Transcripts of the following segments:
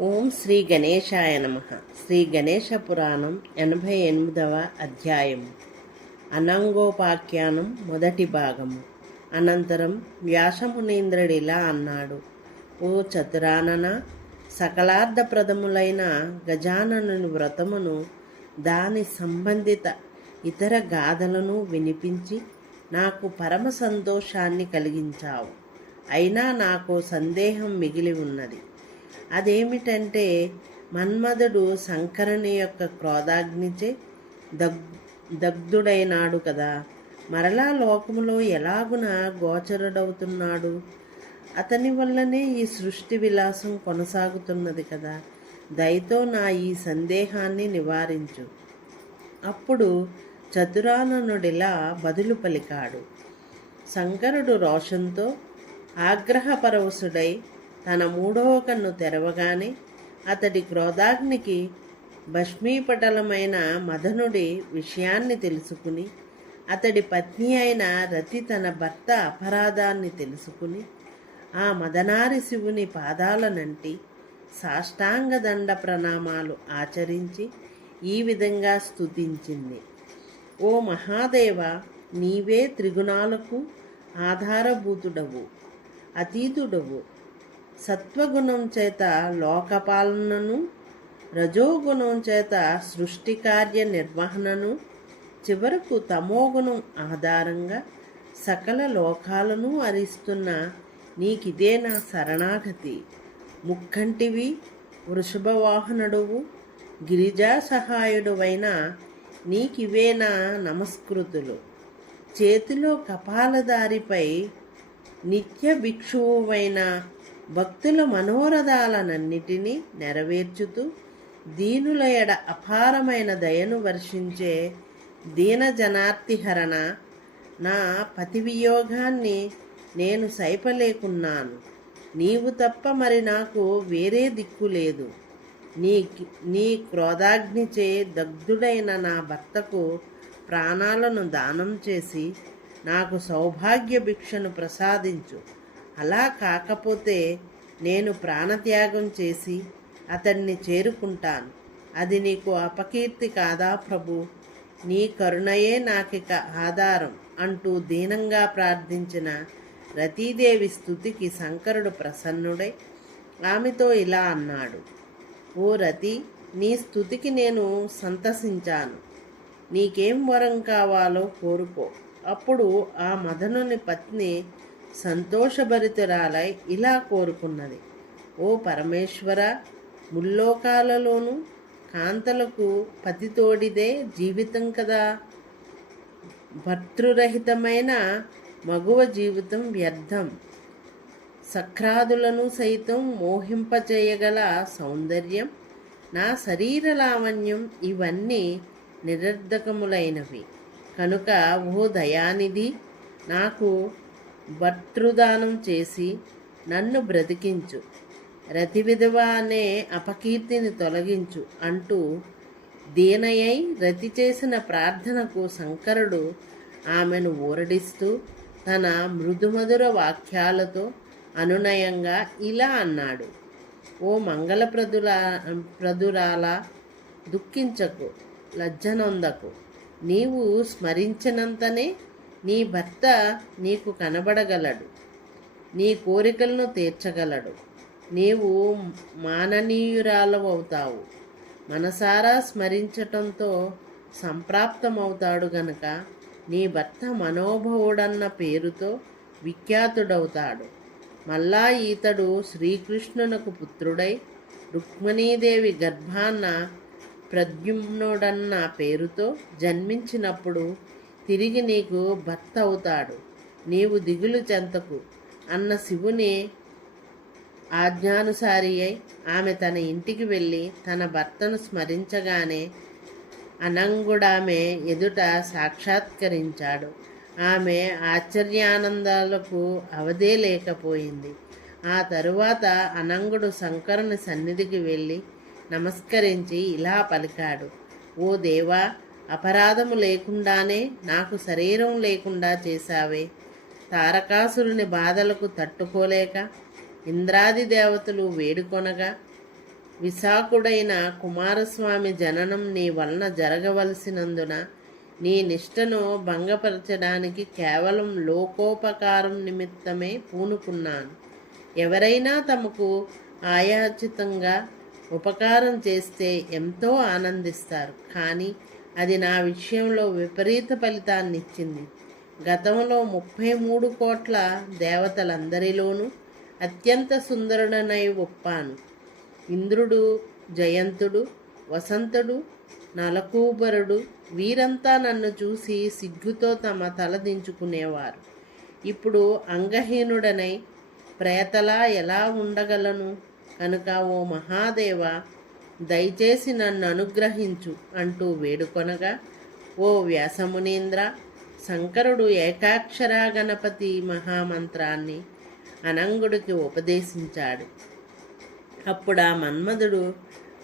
ఓం శ్రీ గణేశాయ నమ. శ్రీ గణేశ పురాణం 88వ అధ్యాయము. అనంగోపాఖ్యానం మొదటి భాగము. అనంతరం వ్యాసమునీంద్రుడిలా అన్నాడు. ఓ చతురానన, సకలార్థప్రదములైన గజాననుని వ్రతమును దాని సంబంధిత ఇతర గాథలను వినిపించి నాకు పరమ సంతోషాన్ని కలిగించావు. అయినా నాకు సందేహం మిగిలి ఉన్నది. అదేమిటంటే, మన్మధుడు శంకరుని యొక్క క్రోధాగ్నిచే దగ్ధుడైనాడు కదా, మరలా లోకములో ఎలాగున గోచరుడవుతున్నాడు? అతని వల్లనే ఈ సృష్టి విలాసం కొనసాగుతున్నది కదా. దయతో నా ఈ సందేహాన్ని నివారించు. అప్పుడు చతురాననుడిలా బదులు పలికాడు. శంకరుడు రోషంతో ఆగ్రహపరవశుడై తన మూడవ కన్ను తెరవగానే అతడి క్రోధాగ్నికి భస్మీపటలమైన మదనుడి విషయాన్ని తెలుసుకుని, అతడి పత్ని అయిన రతి తన భర్త అపరాధాన్ని తెలుసుకుని, ఆ మదనారి శివుని పాదాలనంటి సాష్టాంగ దండ ప్రణామాలు ఆచరించి ఈ విధంగా స్తుతించింది. ఓ మహాదేవ, నీవే త్రిగుణాలకు ఆధారభూతుడవు, అతీతుడవు. సత్వగుణం చేత లోకపాలనను, రజోగుణం చేత సృష్టి కార్య నిర్వహణను, చివరకు తమోగుణం ఆధారంగా సకల లోకాలను అరిస్తున్న నీకిదే నా శరణాగతి. ముక్కంటివి, వృషభవాహనుడువు, గిరిజా సహాయుడువైన నీకివే నా నమస్కృతులు. చేతిలో కపాలదారిపై నిత్య భిక్షువువైన భక్తుల మనోరథాలనన్నిటినీ నెరవేర్చుతూ దీనుల ఎడ అపారమైన దయను వర్షించే దీనజనార్తిహరణ, నా పతివియోగాన్ని నేను సైపలేకున్నాను. నీవు తప్ప మరి నాకు వేరే దిక్కు లేదు. నీ క్రోధాగ్నిచే దగ్ధుడైన నా భర్తకు ప్రాణాలను దానం చేసి నాకు సౌభాగ్య భిక్షను ప్రసాదించు. అలా కాకపోతే నేను ప్రాణత్యాగం చేసి అతన్ని చేరుకుంటాను. అది నీకు అపకీర్తి కాదా ప్రభు? నీ కరుణయే నాకిక ఆధారం అంటూ దీనంగా ప్రార్థించిన రతీదేవి స్తుతికి శంకరుడు ప్రసన్నుడై ఆమెతో ఇలా అన్నాడు. ఓ రతి, నీ స్తుతికి నేను సంతసించాను. నీకేం వరం కావాలో కోరుకో. అప్పుడు ఆ మదనుని పత్ని సంతోషభరితురాలై ఇలా కోరుకున్నది. ఓ పరమేశ్వర, ముల్లోకాలలోనూ కాంతలకు పతితోడిదే జీవితం కదా. భర్తృరహితమైన మగువ జీవితం వ్యర్థం. సక్రాదులను సైతం మోహింపచేయగల సౌందర్యం, నా శరీర లావణ్యం ఇవన్నీ నిరర్ధకములైనవి. కనుక ఓ దయానిధి, నాకు భర్తృదానం చేసి నన్ను బ్రతికించు. రతి విధవ అనే అపకీర్తిని తొలగించు అంటూ దీనయై రతి చేసిన ప్రార్థనకు శంకరుడు ఆమెను ఊరడిస్తూ తన మృదుమధుర వాక్యాలతో అనునయంగా ఇలా అన్నాడు. ఓ ప్రదురాల, దుఃఖించకు, లజ్జనొందకు. నీవు స్మరించినంతనే నీ భర్త నీకు కనబడగలడు, నీ కోరికలను తీర్చగలడు. నీవు మాననీయురాలవుతావు. మనసారా స్మరించటంతో సంప్రాప్తమవుతాడు గనుక నీ భర్త మనోభవుడన్న పేరుతో విఖ్యాతుడవుతాడు. మళ్ళా ఈతడు శ్రీకృష్ణునకు పుత్రుడై రుక్మిణీదేవి గర్భాన్న ప్రద్యుమ్నుడన్న పేరుతో జన్మించినప్పుడు తిరిగి నీకు భర్త అవుతాడు. నీవు దిగులు చెంతకు అన్న శివుని ఆజ్ఞానుసారి అయి ఆమె తన ఇంటికి వెళ్ళి తన భర్తను స్మరించగానే అనంగుడామె ఎదుట సాక్షాత్కరించాడు. ఆమె ఆశ్చర్యానందాలకు అవధే లేకపోయింది. ఆ తరువాత అనంగుడు శంకరుని సన్నిధికి వెళ్ళి నమస్కరించి ఇలా పలికాడు. ఓ దేవా, అపరాధము లేకుండానే నాకు శరీరం లేకుండా చేశావే. తారకాసురుని బాధలకు తట్టుకోలేక ఇంద్రాది దేవతలు వేడుకొనగా విశాఖుడైన కుమారస్వామి జననం నీ వలన జరగవలసినందున నీ నిష్టను భంగపరచడానికి కేవలం లోకోపకారం నిమిత్తమే పూనుకున్నాను. ఎవరైనా తమకు ఆయాచితంగా ఉపకారం చేస్తే ఎంతో ఆనందిస్తారు, కానీ అది నా విషయంలో విపరీత ఫలితాన్ని ఇచ్చింది. గతంలో 33 కోట్ల దేవతలందరిలోనూ అత్యంత సుందరుడనై ఒప్పాను. ఇంద్రుడు, జయంతుడు, వసంతుడు, నలకూబరుడు వీరంతా నన్ను చూసి సిగ్గుతో తమ తల దించుకునేవారు. ఇప్పుడు అంగహీనుడనై ప్రేతలా ఎలా ఉండగలను? కనుక ఓ మహాదేవ, దయచేసి నన్ను అనుగ్రహించు అంటూ వేడుకొనగా, ఓ వ్యాసమునీంద్ర, శంకరుడు ఏకాక్షరా గణపతి మహామంత్రాన్ని అనంగుడికి ఉపదేశించాడు. అప్పుడా మన్మధుడు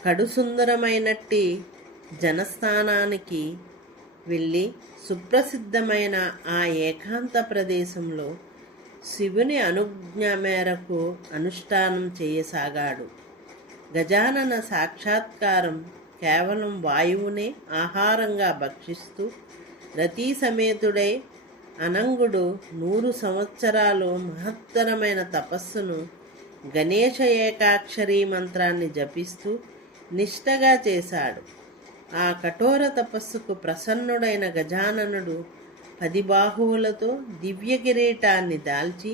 కడుసుందరమైనట్టి జనస్థానానికి వెళ్ళి సుప్రసిద్ధమైన ఆ ఏకాంత ప్రదేశంలో శివుని అనుజ్ఞ మేరకు అనుష్ఠానం చేయసాగాడు. గజానన సాక్షాత్కారం కేవలం వాయువునే ఆహారంగా భక్షిస్తూ రతీ సమేతుడై అనంగుడు 100 సంవత్సరాలు మహత్తరమైన తపస్సును గణేశ ఏకాక్షరీ మంత్రాన్ని జపిస్తూ నిష్టగా చేశాడు. ఆ కఠోర తపస్సుకు ప్రసన్నుడైన గజాననుడు 10 బాహువులతో దివ్య కిరీటాన్ని దాల్చి,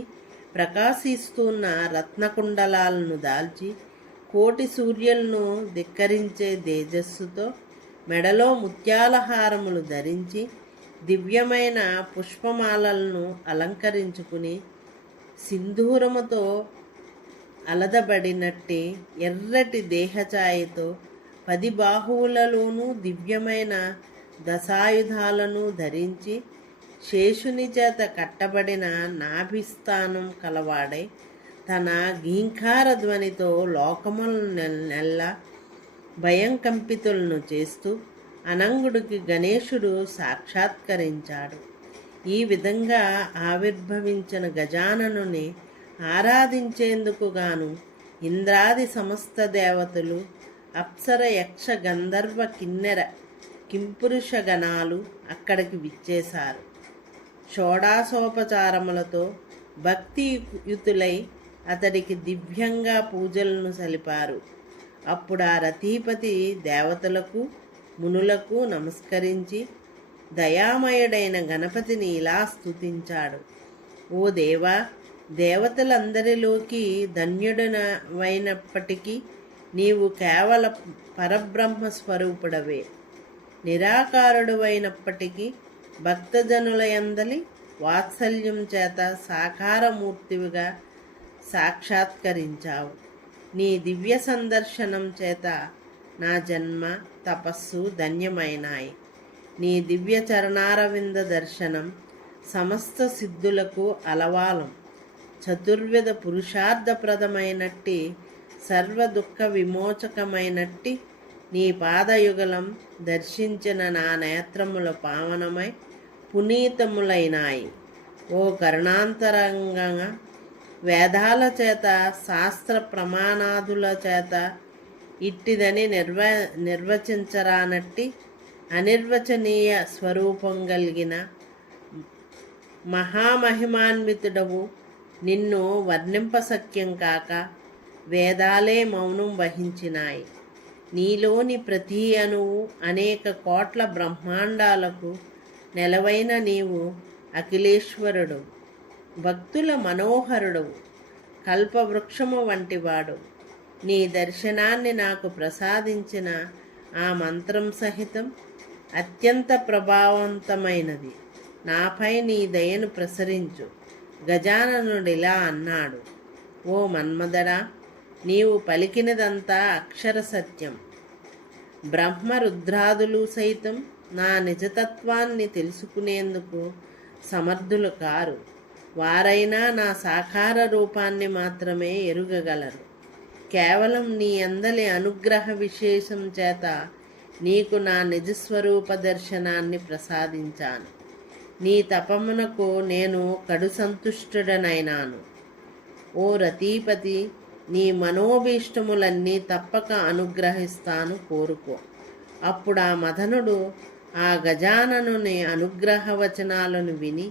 ప్రకాశిస్తున్న రత్నకుండలాలను దాల్చి, కోటి సూర్యులను ధిక్కరించే తేజస్సుతో మెడలో ముత్యాల హారములు ధరించి, దివ్యమైన పుష్పమాలలను అలంకరించుకుని, సింధూరముతో అలదబడినట్టి ఎర్రటి దేహఛాయతో 10 బాహువులలోనూ దివ్యమైన దశాయుధాలను ధరించి, శేషుని చేత కట్టబడిన నాభిస్థానం కలవాడై తన గీంకార ధ్వనితో లోకములను నెల్ల భయం కంపితులను చేస్తూ అనంగుడికి గణేశుడు సాక్షాత్కరించాడు. ఈ విధంగా ఆవిర్భవించిన గజాననుని ఆరాధించేందుకు గాను ఇంద్రాది సమస్త దేవతలు, అప్సర, యక్ష, గంధర్వ, కిన్నెర, కింపురుష గణాలు అక్కడికి విచ్చేశారు. షోడాసోపచారములతో భక్తియుతులై అతడికి దివ్యంగా పూజలను సలిపారు. అప్పుడు ఆ రతీపతి దేవతలకు, మునులకు నమస్కరించి దయామయుడైన గణపతిని ఇలా స్తుతించాడు. ఓ దేవా, దేవతలందరిలోకి ధన్యుడనైనప్పటికీ నీవు కేవల పరబ్రహ్మ స్వరూపుడవే. నిరాకారుడువైనప్పటికీ భక్తజనులయందలి వాత్సల్యం చేత సాకారమూర్తివిగా సాక్షాత్కరించావు. నీ దివ్య సందర్శనం చేత నా జన్మ, తపస్సు ధన్యమైనాయి. నీ దివ్య చరణారవింద దర్శనం సమస్త సిద్ధులకు అలవాలం. చతుర్విధ పురుషార్థప్రదమైనట్టి సర్వ దుఃఖ విమోచకమైనట్టి నీ పాదయుగలం దర్శించిన నా నేత్రముల పావనమై పునీతములైనాయి. ఓ కరుణాంతరంగా వేదాల చేత, శాస్త్ర ప్రమాణాదుల చేత ఇట్టిదని నిర్వచించరానట్టి అనిర్వచనీయ స్వరూపం కలిగిన మహామహిమాన్వితుడవు. నిన్ను వర్ణింపశక్యం కాక వేదాలే మౌనం వహించినాయి. నీలోని ప్రతి అణువు అనేక కోట్ల బ్రహ్మాండాలకు నెలవైన నీవు అఖిలేశ్వరుడు, భక్తుల మనోహరుడు, కల్పవృక్షము వంటివాడు. నీ దర్శనాన్ని నాకు ప్రసాదించిన ఆ మంత్రం సహితం అత్యంత ప్రభావవంతమైనది. నాపై నీ దయను ప్రసరించు. గజాననుడిలా అన్నాడు. ఓ మన్మధడా, నీవు పలికినదంతా అక్షర సత్యం. బ్రహ్మ రుద్రాదులు సైతం నా నిజతత్వాన్ని తెలుసుకునేందుకు సమర్థులు కారు. వారైనా నా సాకార రూపాన్ని మాత్రమే ఎరుగగలరు. కేవలం నీ అందలి అనుగ్రహ విశేషం చేత నీకు నా నిజస్వరూప దర్శనాన్ని ప్రసాదించాను. నీ తపమునకు నేను కడు సంతుష్టుడనైనాను. ఓ రతీపతి, నీ మనోభీష్టములన్నీ తప్పక అనుగ్రహిస్తాను, కోరుకో. అప్పుడు ఆ మదనుడు ఆ గజాననుని అనుగ్రహవచనాలను విని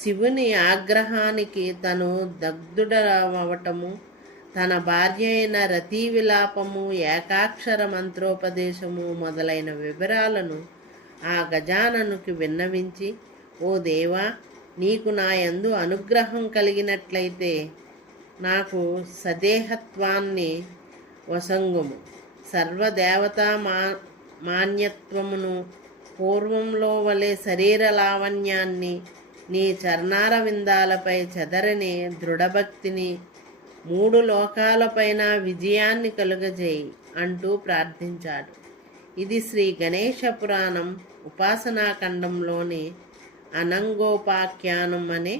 శివుని ఆగ్రహానికి తను దగ్ధుడవటము, తన భార్య అయిన రతీ విలాపము, ఏకాక్షర మంత్రోపదేశము మొదలైన వివరాలను ఆ గజాననుకి విన్నవించి, ఓ దేవా, నీకు నా యందు అనుగ్రహం కలిగినట్లయితే నాకు సదేహత్వాన్ని వసంగుము, సర్వదేవతా మాన్యత్వమును, పూర్వంలో వలె శరీర లావణ్యాన్ని, నీ చరణార విందాలపై చెదరని దృఢభక్తిని, 3 లోకాలపైన విజయాన్ని కలుగజేయి అంటూ ప్రార్థించాడు. ఇది శ్రీ గణేశ పురాణం ఉపాసనాఖండంలోని అనంగోపాఖ్యానం అనే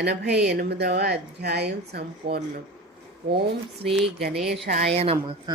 88వ అధ్యాయం సంపూర్ణం. ఓం శ్రీ గణేశాయ నమః.